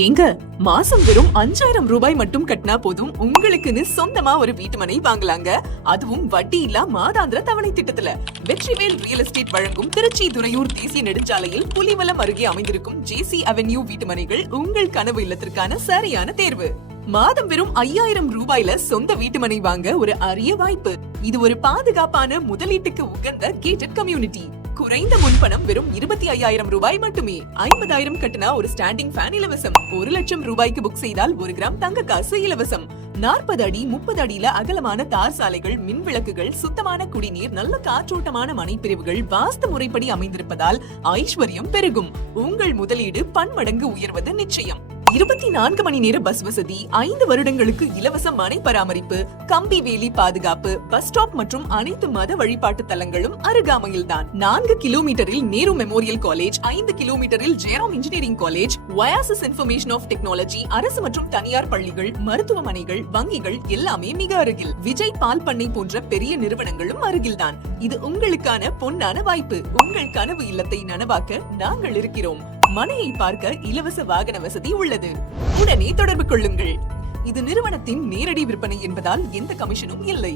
ஏங்க, மாசம் வெறும் 5000 ரூபாய் மட்டும் கட்டினா போதும் உங்களுக்குன்னு சொந்தமா ஒரு வீட்டுமனை வாங்கலாங்க. அதுவும் வட்டி இல்லா மாதாந்திர தவணை திட்டத்துல. வெற்றிவேல் ரியல் எஸ்டேட் வழங்கும் திருச்சி துறையூர் தேசிய நெடுஞ்சாலையில் புலிவலம் அருகே அமைந்திருக்கும் ஜேசி அவென்யூ வீட்டுமனைகள் உங்கள் கனவு இல்லத்திற்கான சரியான தேர்வு. மாதம் வெறும் 5000 ரூபாயில சொந்த வீட்டுமனை வாங்க ஒரு அரிய வாய்ப்பு. இது ஒரு பாதுகாப்பான முதலீட்டுக்கு உகந்த கேட்டட் கம்யூனிட்டி. குறைந்த முன்பணம் வெறும் 25,000 ரூபாய் மட்டுமே. 50,000 கட்டினா ஒரு ஸ்டாண்டிங் ஃபேன் இலவசம். 1 லட்சம் ரூபாய்க்கு புக் செய்தால் 1 கிராம் தங்க காசு இலவசம். 40 அடி 30 அடியில அகலமான தார் சாலைகள், மின் விளக்குகள், சுத்தமான குடிநீர், நல்ல காற்றோட்டமான மனைப்பிரிவுகள் வாஸ்து முறைப்படி அமைந்திருப்பதால் ஐஸ்வர்யம் பெருகும். உங்கள் முதலீடு பன்மடங்கு உயர்வது நிச்சயம். 24 மணி நேர பஸ் வசதி, 5 வருடங்களுக்கு இலவச மனை பராமரிப்பு, கம்பி வேலி பாதுகாப்பு, பஸ் ஸ்டாப் மற்றும் அனைத்து மத வழிபாட்டு தலங்களும் அருகாமையில் தான். 4 கிலோமீட்டரில் நேரு மெமோரியல் காலேஜ், 5 கிலோமீட்டரில் ஜெயராம் இன்ஜினியரிங் காலேஜ், வயாசிஸ் இன்ஃபர்மேஷன் ஆஃப் டெக்னாலஜி, அரசு மற்றும் தனியார் பள்ளிகள், மருத்துவமனைகள், வங்கிகள் எல்லாமே மிக அருகில். விஜய் பால் பண்ணை போன்ற பெரிய நிறுவனங்களும் அருகில்தான். இது உங்களுக்கான பொன்னான வாய்ப்பு. உங்கள் கனவு இல்லத்தை நனவாக்க நாங்கள் இருக்கிறோம். மனையை பார்க்க இலவச வாகன வசதி உள்ளது. உடனே தொடர்பு கொள்ளுங்கள். இது நிறுவனத்தின் நேரடி விற்பனை என்பதால் எந்த கமிஷனும் இல்லை.